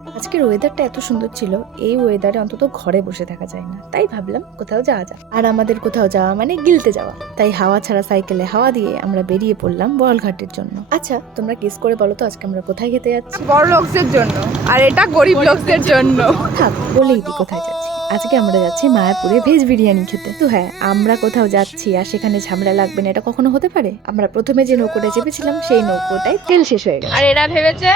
আজকের ওয়েদারটা এত সুন্দর ছিল, এই ওয়েদারে অন্তত ঘরে বসে থাকা যায় না, তাই ভাবলাম কোথাও যাওয়া যাক। আর আমাদের কোথাও যাওয়া মানে গিলতে যাওয়া, তাই হাওয়া ছাড়া সাইকেলে হাওয়া দিয়ে আমরা বেরিয়ে পড়লাম বড়ঘাটের জন্য। আচ্ছা, তোমরা গেস করে বলো তো আজকে আমরা কোথায় খেতে যাচ্ছি? বড় লোকদের জন্য, আর এটা গরিব লোকদের জন্য। থাক, বলেই দি কোথায় যাচ্ছি। আজকে আমরা যাচ্ছি মায়াপুরে ভেজ বিরিয়ানি খেতে। তো হ্যাঁ, আমরা কোথাও যাচ্ছি আর সেখানে ঝামেলা লাগবে না, এটা কখনো হতে পারে? আমরা প্রথমে যে নৌকোটা চেপেছিলাম সেই নৌকোটাই তেল শেষ হয়ে গেছে। আর এরা ভেবেছে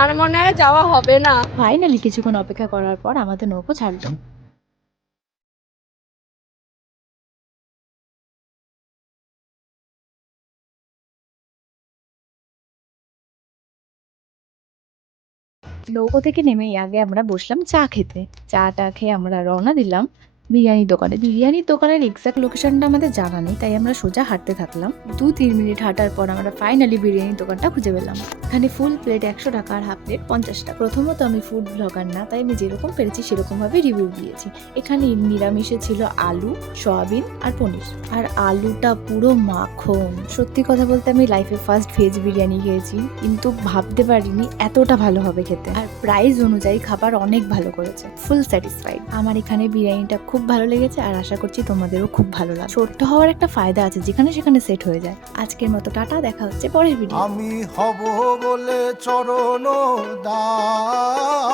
আর মনে হয় যাওয়া হবে না। ফাইনালি কিছুক্ষণ অপেক্ষা করার পর আমাদের নৌকো ছাড়লো। নৌকো থেকে নেমেই আগে আমরা বসলাম চা খেতে। চাটা খেয়ে আমরা রওনা দিলাম বিরিয়ানির দোকানে। বিরিয়ানির দোকানের এক্সাক্ট লোকেশনটা আমাদের জানা নেই, তাই আমরা সোজা হাঁটতে থাকলাম। 2-3 মিনিট হাঁটার পর আমরা ফাইনালি বিরিয়ানির দোকানটা খুঁজে পেলাম। এখানে ফুল প্লেট 100 টাকা আর হাফ প্লেট 50 টাকা। প্রথমত আমি ফুড ব্লগার না, তাই আমি যেরকম পেরেছি সেরকম ভাবে রিভিউ দিয়েছি। এখানে নিরামিষে ছিল আলু, সয়াবিন আর পনির। আর আলুটা পুরো মাখন। সত্যি কথা বলতে আমি লাইফে ফার্স্ট ভেজ বিরিয়ানি খেয়েছি, কিন্তু ভাবতে পারিনি এতটা ভালো হবে খেতে। আর প্রাইস অনুযায়ী খাবার অনেক ভালো করেছে, ফুল স্যাটিসফাইড। আমার এখানে বিরিয়ানিটা খুব ভালো লেগেছে আর আশা করছি তোমাদেরও খুব ভালো লাগবে। ছোট্ট হওয়ার একটা ফায়দা আছে, যেখানে সেখানে সেট হয়ে যায়। আজকের মতো টাটা, দেখা হচ্ছে পরের ভিডিও। আমি হব বলে চরণ দা